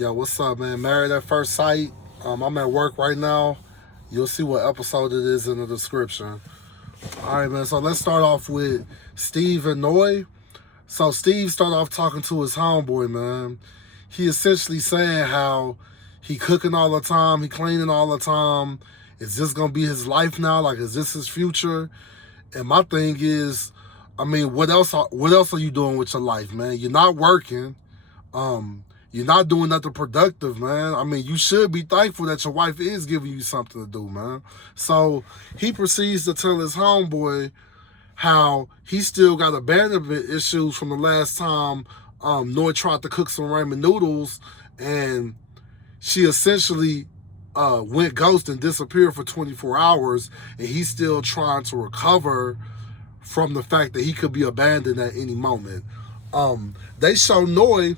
Yo, what's up, man? Married at First Sight. I'm at work right now. You'll see what episode it is in the description. All right, man. So let's start off with Steve and Noy. So Steve started off talking to his homeboy, man. He essentially saying how he cooking all the time, he cleaning all the time. Is this gonna be his life now? Like, is this his future? And my thing is, I mean, what else? What else are you doing with your life, man? You're not working. You're not doing nothing productive, man. I mean, you should be thankful that your wife is giving you something to do, man. So he proceeds to tell his homeboy how he still got abandonment issues from the last time Noy tried to cook some ramen noodles, and she essentially went ghost and disappeared for 24 hours, and he's still trying to recover from the fact that he could be abandoned at any moment. They show Noy,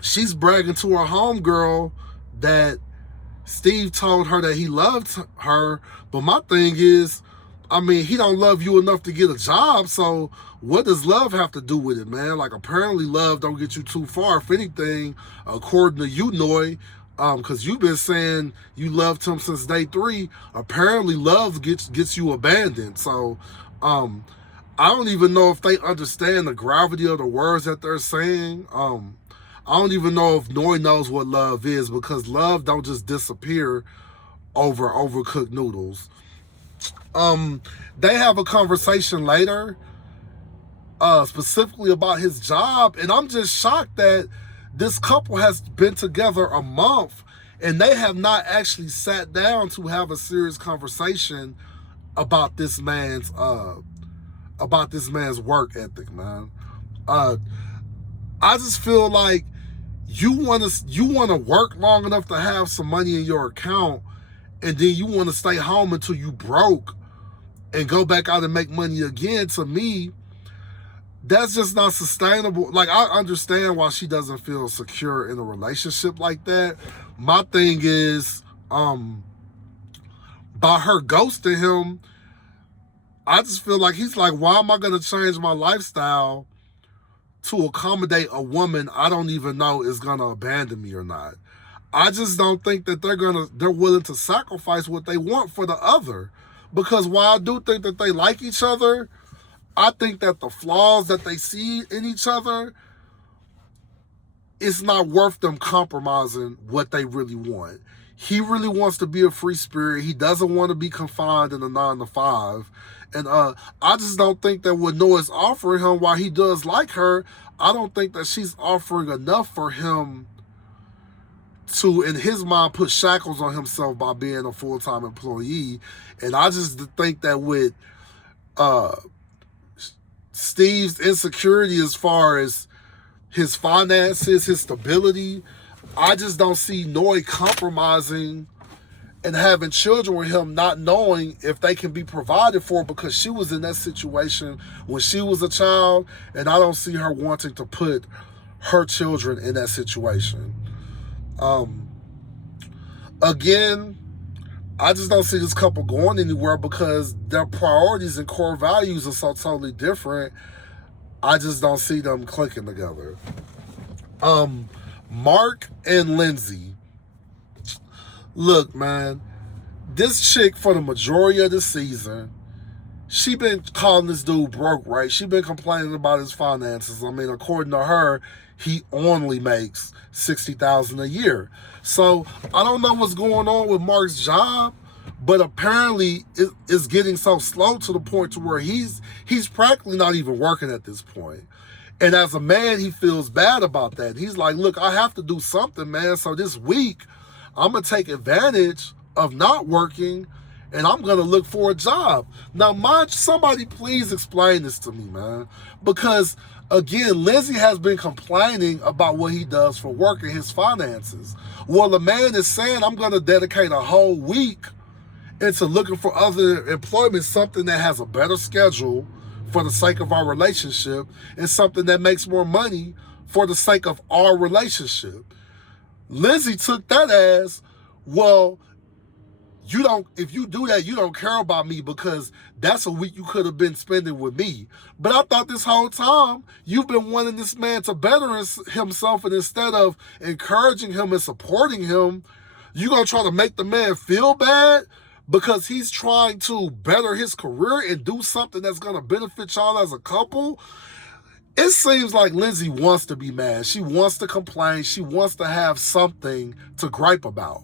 she's bragging to her homegirl that Steve told her that he loved her, but my thing is, I mean, he don't love you enough to get a job, so what does love have to do with it, man? Like, apparently love don't get you too far. If anything, according to you, Noy, because you've been saying you loved him since day 3, apparently love gets you abandoned. So I don't even know if they understand the gravity of the words that they're saying. I don't even know if Noy knows what love is, because love don't just disappear over overcooked noodles. They have a conversation later, specifically about his job, and I'm just shocked that this couple has been together a month and they have not actually sat down to have a serious conversation about this man's work ethic, man. I just feel like you want to work long enough to have some money in your account, and then you want to stay home until you broke and go back out and make money again. To me, that's just not sustainable. Like, I understand why she doesn't feel secure in a relationship like that. My thing is, by her ghosting him, I just feel like he's like, why am I going to change my lifestyle to accommodate a woman I don't even know is going to abandon me or not? I just don't think that they're willing to sacrifice what they want for the other. Because while I do think that they like each other, I think that the flaws that they see in each other, it's not worth them compromising what they really want. He really wants to be a free spirit. He doesn't want to be confined in a 9 to 5. And I just don't think that what Noah's offering him, while he does like her, I don't think that she's offering enough for him to, in his mind, put shackles on himself by being a full-time employee. And I just think that with Steve's insecurity as far as his finances, his stability, I just don't see Noy compromising and having children with him, not knowing if they can be provided for, because she was in that situation when she was a child, and I don't see her wanting to put her children in that situation. Again, I just don't see this couple going anywhere because their priorities and core values are so totally different. I just don't see them clicking together. Mark and Lindsay. Look, man, this chick for the majority of the season, she been calling this dude broke, right? She been complaining about his finances. I mean, according to her, he only makes $60,000 a year. So I don't know what's going on with Mark's job, but apparently it's getting so slow to the point to where he's practically not even working at this point. And as a man, he feels bad about that. He's like, look, I have to do something, man. So this week, I'm going to take advantage of not working, and I'm going to look for a job. Now, somebody please explain this to me, man. Because, again, Lindsay has been complaining about what he does for work and his finances. Well, the man is saying, I'm going to dedicate a whole week into looking for other employment, something that has a better schedule for the sake of our relationship, and something that makes more money for the sake of our relationship. Lindsay took that as, well, if you do that, you don't care about me because that's a week you could have been spending with me. But I thought this whole time you've been wanting this man to better himself, and instead of encouraging him and supporting him, you're going to try to make the man feel bad because he's trying to better his career and do something that's going to benefit y'all as a couple. It seems like Lindsay wants to be mad. She wants to complain. She wants to have something to gripe about.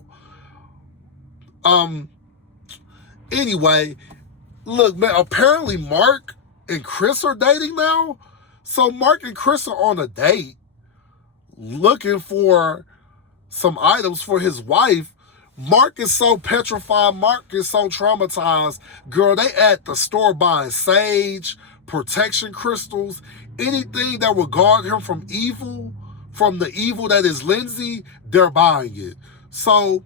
Anyway, look, man, apparently Mark and Chris are dating now. So Mark and Chris are on a date looking for some items for his wife. Mark is so petrified. Mark is so traumatized. Girl, they at the store buying sage, protection crystals, anything that will guard him from evil, from the evil that is Lindsay, they're buying it. So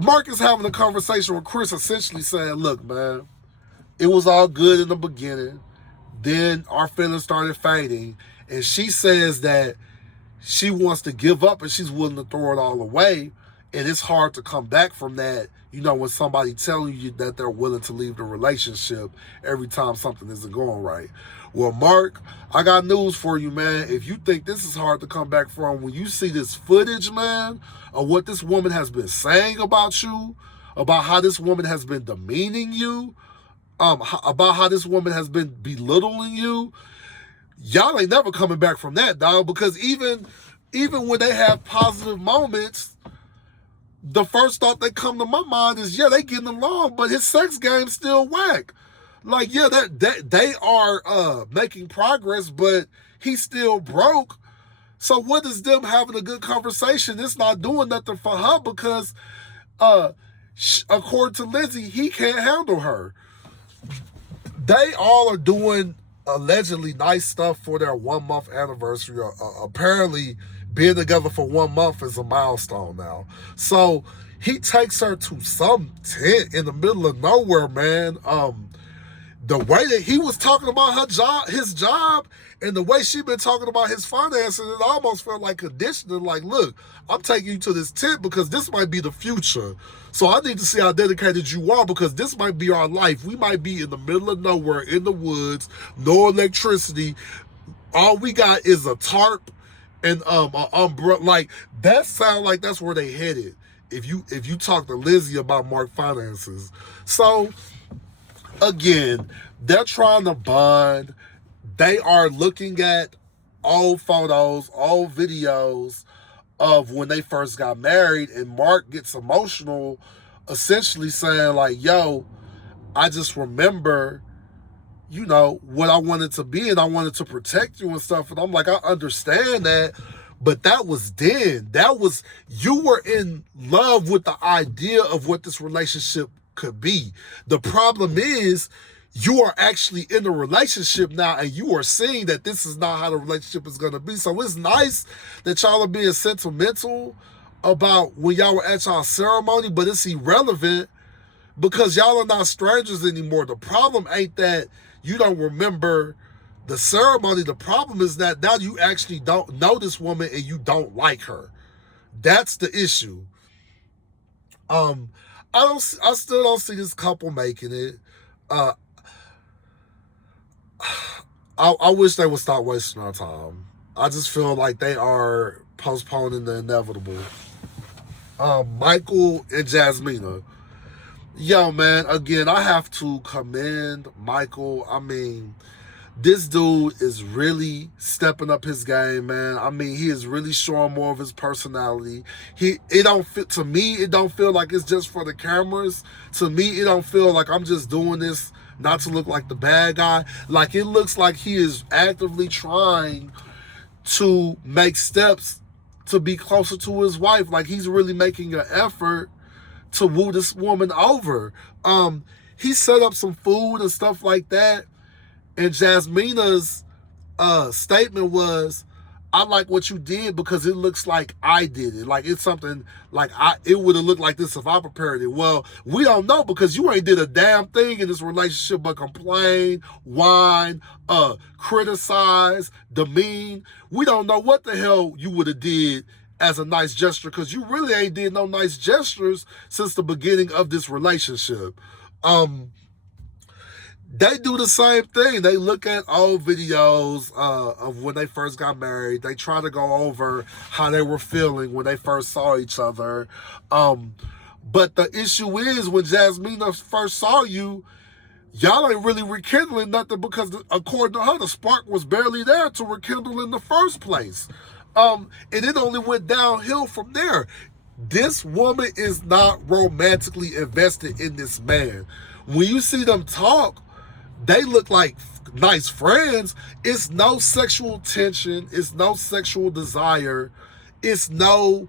Mark is having a conversation with Chris, essentially saying, look, man, it was all good in the beginning. Then our feelings started fading. And she says that she wants to give up and she's willing to throw it all away. And it's hard to come back from that, when somebody telling you that they're willing to leave the relationship every time something isn't going right. Well, Mark, I got news for you, man. If you think this is hard to come back from, when you see this footage, man, of what this woman has been saying about you, about how this woman has been demeaning you, about how this woman has been belittling you, y'all ain't never coming back from that, dog. Because even when they have positive moments, the first thought that come to my mind is, yeah, they getting along, but his sex game's still whack. Like, yeah, that they are making progress, but he's still broke. So what is them having a good conversation? It's not doing nothing for her because, according to Lindsay, he can't handle her. They all are doing allegedly nice stuff for their 1 month anniversary. Apparently, being together for 1 month is a milestone now. So he takes her to some tent in the middle of nowhere, man. The way that he was talking about his job, and the way she been talking about his finances, it almost felt like conditioning. Like, look, I'm taking you to this tent because this might be the future. So I need to see how dedicated you are because this might be our life. We might be in the middle of nowhere, in the woods, no electricity. All we got is a tarp and an umbrella. Like, that sound like that's where they headed. If you talk to Lizzie about Mark finances. So again, they're trying to bond. They are looking at old photos, old videos of when they first got married, and Mark gets emotional, essentially saying like, yo, I just remember, what I wanted to be, and I wanted to protect you and stuff. And I'm like, I understand that, but that was then. You were in love with the idea of what this relationship could be. The problem is you are actually in a relationship now, and you are seeing that this is not how the relationship is going to be. So it's nice that y'all are being sentimental about when y'all were at y'all ceremony, but it's irrelevant because y'all are not strangers anymore. The problem ain't that you don't remember the ceremony. The problem is that now you actually don't know this woman and you don't like her. That's the issue. I still don't see this couple making it. I wish they would stop wasting our time. I just feel like they are postponing the inevitable. Michael and Jasmina. Yo, man, again, I have to commend Michael. I mean, this dude is really stepping up his game, man. I mean, he is really showing more of his personality. It don't feel like it's just for the cameras. To me, it don't feel like I'm just doing this not to look like the bad guy. Like, it looks like he is actively trying to make steps to be closer to his wife. Like, he's really making an effort to woo this woman over. He set up some food and stuff like that. And Jasmina's statement was, I like what you did because it looks like I did it. Like, it's something like it would have looked like this if I prepared it. Well, we don't know because you ain't did a damn thing in this relationship but complain, whine, criticize, demean. We don't know what the hell you would have did as a nice gesture, because you really ain't did no nice gestures since the beginning of this relationship. They do the same thing. They look at old videos of when they first got married. They try to go over how they were feeling when they first saw each other. But the issue is, when Jasmina first saw you, y'all ain't really rekindling nothing, because according to her, the spark was barely there to rekindle in the first place. And it only went downhill from there. This woman is not romantically invested in this man. When you see them talk, they look like nice friends. It's no sexual tension. It's no sexual desire. To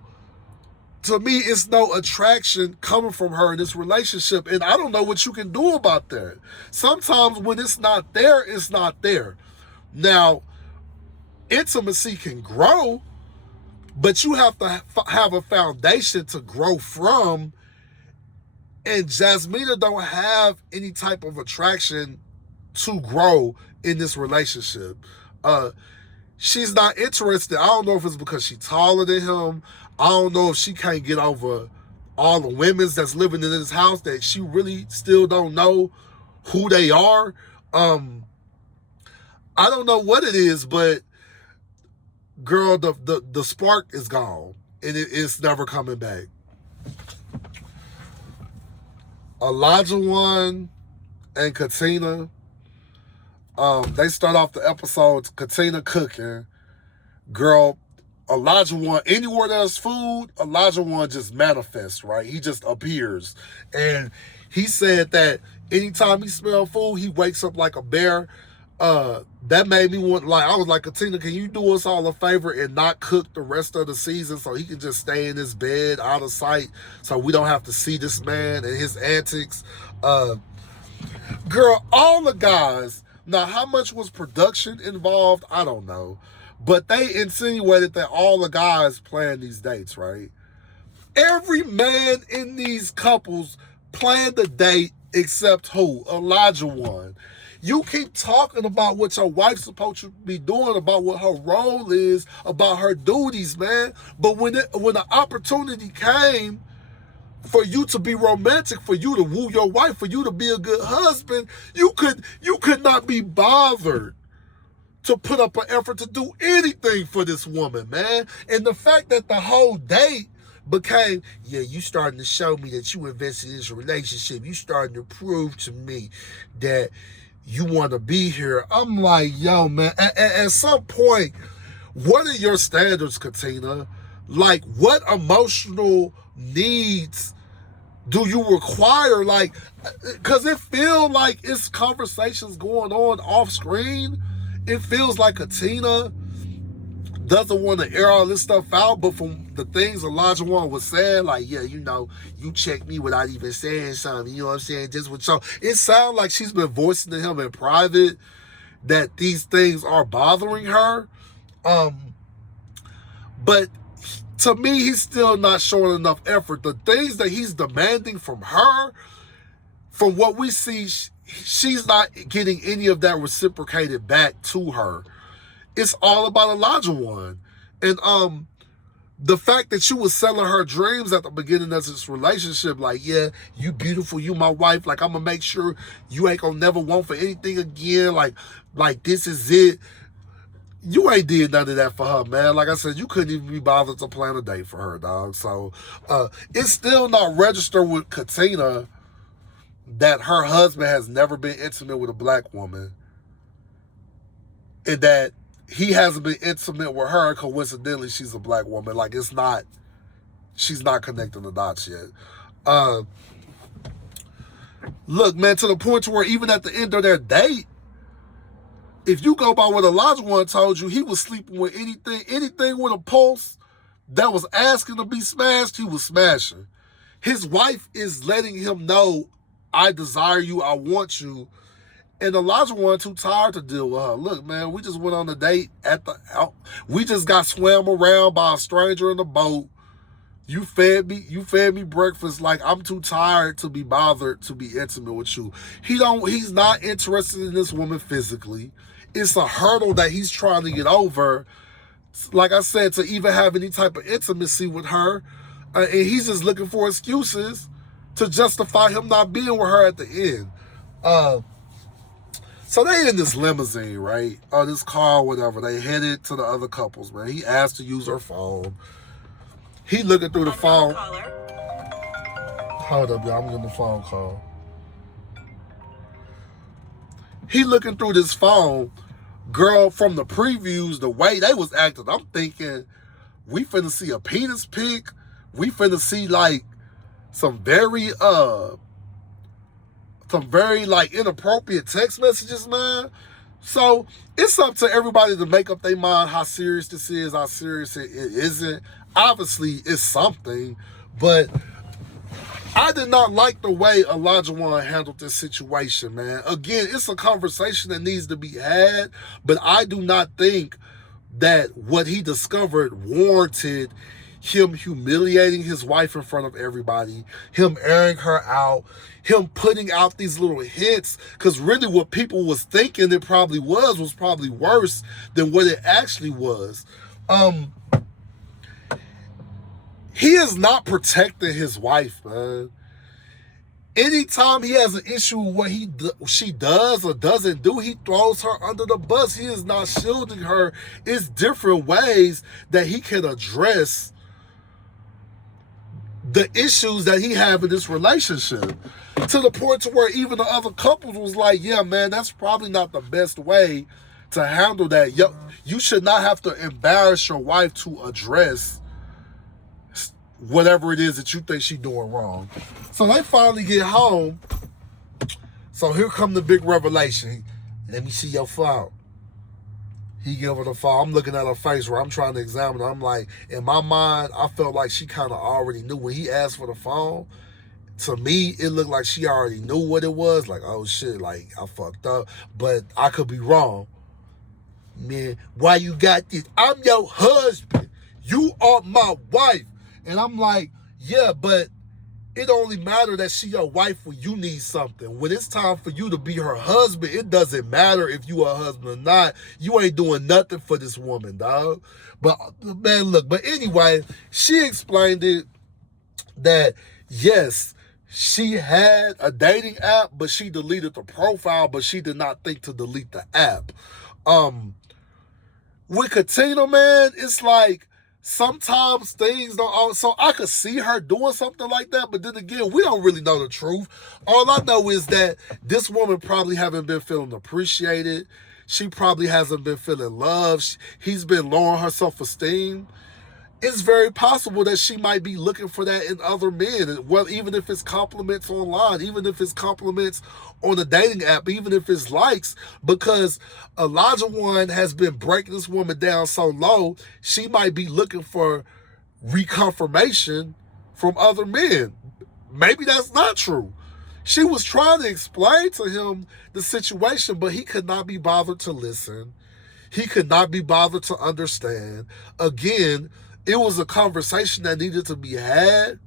me, it's no attraction coming from her in this relationship. And I don't know what you can do about that. Sometimes when it's not there, it's not there. Now, intimacy can grow, but you have to have a foundation to grow from. And Jasmina don't have any type of attraction to grow in this relationship. She's not interested. I don't know if it's because she's taller than him. I don't know if she can't get over all the women that's living in this house that she really still don't know who they are. I don't know what it is, but girl, the spark is gone, and it's never coming back. Olajuwon and Katina, they start off the episode, Katina cooking. Girl, Olajuwon, anywhere there's food, Olajuwon just manifests, right? He just appears. And he said that anytime he smells food, he wakes up like a bear. That made me want, I was like, Katina, can you do us all a favor and not cook the rest of the season so he can just stay in his bed out of sight so we don't have to see this man and his antics? Girl, all the guys, now how much was production involved? I don't know. But they insinuated that all the guys planned these dates, right? Every man in these couples planned the date except who? Olajuwon. You keep talking about what your wife's supposed to be doing, about what her role is, about her duties, man. But when the opportunity came for you to be romantic, for you to woo your wife, for you to be a good husband, you could not be bothered to put up an effort to do anything for this woman, man. And the fact that the whole date became, yeah, you starting to show me that you invested in this relationship. You starting to prove to me that you want to be here. I'm like, yo, man, at some point, what are your standards, Katina? Like, what emotional needs do you require? Like, because it feels like it's conversations going on off screen. It feels like Katina doesn't want to air all this stuff out, but from the things Olajuwon was saying, like, yeah, you know, you check me without even saying something, you know what I'm saying? Just with y'all. It sounds like she's been voicing to him in private that these things are bothering her. But to me, he's still not showing enough effort. The things that he's demanding from her, from what we see, she's not getting any of that reciprocated back to her. It's all about Olajuwon. And the fact that you was selling her dreams at the beginning of this relationship, like, yeah, you beautiful, you my wife, like, I'm gonna make sure you ain't gonna never want for anything again, like this is it. You ain't did none of that for her, man. Like I said, you couldn't even be bothered to plan a date for her, dog. So it's still not registered with Katina that her husband has never been intimate with a black woman, and that he hasn't been intimate with her. Coincidentally, she's a black woman. Like, she's not connecting the dots yet. Look, man, to the point to where even at the end of their date, if you go by what Olajuwon told you, he was sleeping with anything with a pulse that was asking to be smashed, he was smashing. His wife is letting him know, I desire you, I want you. And Olajuwon too tired to deal with her. Look, man, we just went on a date we just got swam around by a stranger in a boat. You fed me breakfast. Like, I'm too tired to be bothered to be intimate with you. He's not interested in this woman physically. It's a hurdle that he's trying to get over like I said, to even have any type of intimacy with her. And he's just looking for excuses to justify him not being with her at the end. So they in this limousine, right? Or this car, whatever. They headed to the other couples, man. He asked to use her phone. He looking through the phone. Hold up, y'all. I'm getting the phone call. He looking through this phone. Girl, from the previews, the way they was acting, I'm thinking, we finna see a penis pic. We finna see like some very like inappropriate text messages, man. So it's up to everybody to make up their mind how serious this is, how serious it isn't. Obviously, it's something, but I did not like the way Elijah Wan handled this situation, man. Again, it's a conversation that needs to be had, but I do not think that what he discovered warranted him humiliating his wife in front of everybody, him airing her out, him putting out these little hints, because really what people was thinking it probably was probably worse than what it actually was. He is not protecting his wife, man. Anytime he has an issue with what she does or doesn't do, he throws her under the bus. He is not shielding her. It's different ways that he can address the issues that he have in this relationship, to the point to where even the other couples was like, yeah, man, that's probably not the best way to handle that. You should not have to embarrass your wife to address whatever it is that you think she's doing wrong. So they finally get home. So here come the big revelation. Let me see your phone. He give her the phone. I'm looking at her face where I'm trying to examine her. I'm like, in my mind, I felt like she kind of already knew. When he asked for the phone, to me, it looked like she already knew what it was. Like, oh shit, like I fucked up. But I could be wrong. Man, why you got this? I'm your husband. You are my wife. And I'm like, yeah, but it only matter that she your wife when you need something. When it's time for you to be her husband, it doesn't matter if you a husband or not. You ain't doing nothing for this woman, dog. But man, look, but anyway, she explained it that yes, she had a dating app, but she deleted the profile, but she did not think to delete the app. With Katina, man, it's like, sometimes things don't, so I could see her doing something like that, but then again, we don't really know the truth. All I know is that this woman probably haven't been feeling appreciated. She probably hasn't been feeling loved. He's been lowering her self-esteem. It's very possible that she might be looking for that in other men. Well, even if it's compliments online, even if it's compliments on the dating app, even if it's likes, because Elijah Wan has been breaking this woman down so low, she might be looking for reconfirmation from other men. Maybe that's not true. She was trying to explain to him the situation, but he could not be bothered to listen. He could not be bothered to understand. Again, it was a conversation that needed to be had,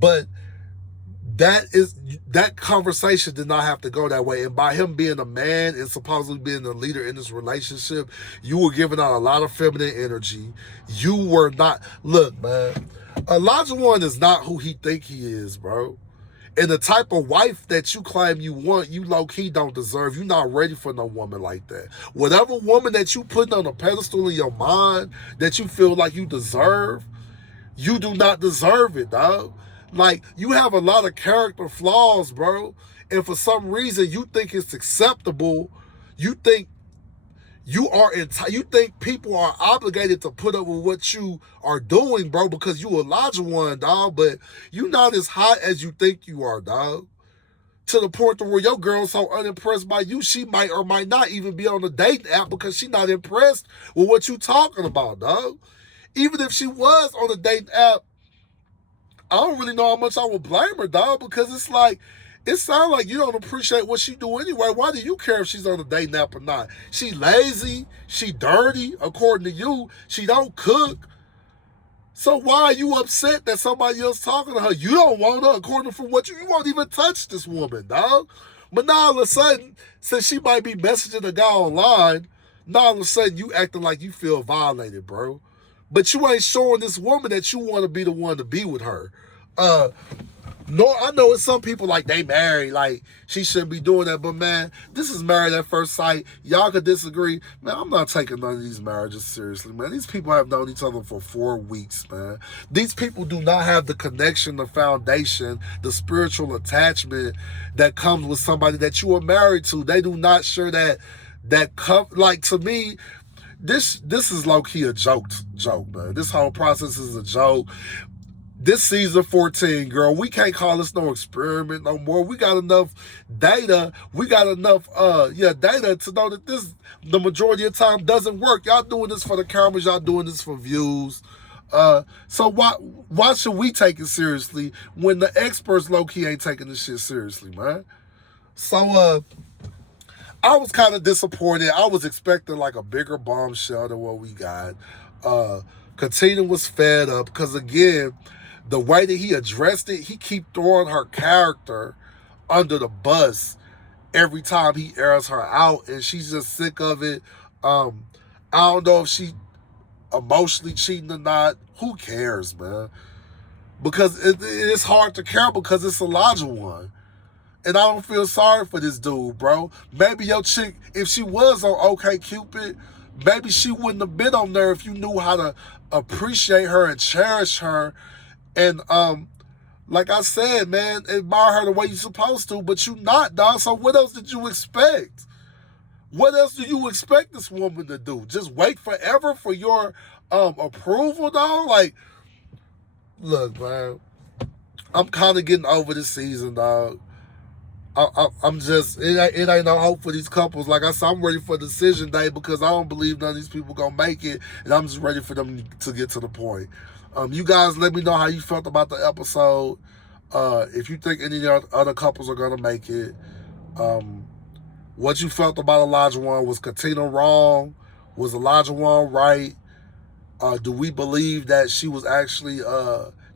but that conversation did not have to go that way. And by him being a man and supposedly being the leader in this relationship, you were giving out a lot of feminine energy. You were not, look, man, Elijah Wan is not who he think he is, bro. And the type of wife that you claim you want, you low-key don't deserve. You're not ready for no woman like that. Whatever woman that you put on a pedestal in your mind that you feel like you deserve, you do not deserve it, dog. Like, you have a lot of character flaws, bro. And for some reason, you think it's acceptable. You think you think people are obligated to put up with what you are doing, bro, because you Elijah Wan, dog, but you not as hot as you think you are, dog. To the point to where your girl's so unimpressed by you, she might or might not even be on the dating app because she not impressed with what you talking about, dog. Even if she was on the dating app, I don't really know how much I would blame her, dog, because it's like, it sounds like you don't appreciate what she do anyway. Why do you care if she's on a dating app or not? She lazy. She dirty, according to you. She don't cook. So why are you upset that somebody else talking to her? You don't want her, according to what you won't even touch this woman, dog. But now all of a sudden, since she might be messaging a guy online Now all of a sudden you acting like you feel violated, bro. But you ain't showing this woman that you want to be the one to be with her. No, I know it's some people like they married, like she shouldn't be doing that. But man, this is married at first sight. Y'all could disagree. Man, I'm not taking none of these marriages seriously, man. These people have known each other for 4 weeks, man. These people do not have the connection, the foundation, the spiritual attachment that comes with somebody that you are married to. They do not share like to me, this is low key a joke, man. This whole process is a joke. This season 14, girl, we can't call this no experiment no more. We got enough data. We got enough data to know that this the majority of the time doesn't work. Y'all doing this for the cameras, y'all doing this for views. So why should we take it seriously when the experts low-key ain't taking this shit seriously, man? So I was kind of disappointed. I was expecting like a bigger bombshell than what we got. Katina was fed up because again, the way that he addressed it, he keep throwing her character under the bus every time he airs her out, and she's just sick of it. I don't know if she emotionally cheating or not. Who cares, man? Because it's hard to care because it's Elijah one. And I don't feel sorry for this dude, bro. Maybe your chick, if she was on OkCupid, maybe she wouldn't have been on there if you knew how to appreciate her and cherish her. And like I said, man, admire her the way you're supposed to, but you not, dog. So what else did you expect? What else do you expect this woman to do? Just wait forever for your approval, dog? Like, look, man, I'm kind of getting over this season, dog. I'm just, it ain't no hope for these couples. Like I said, I'm ready for decision day because I don't believe none of these people gonna make it, and I'm just ready for them to get to the point. You guys let me know how you felt about the episode. If you think any other couples are gonna make it. What you felt about Elijah One. Was Katina wrong? Was Elijah One right? Do we believe that she was actually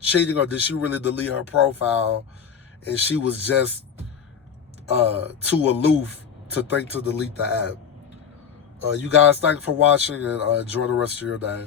cheating, or did she really delete her profile and she was just too aloof to think to delete the app? You guys, thank you for watching, and enjoy the rest of your day.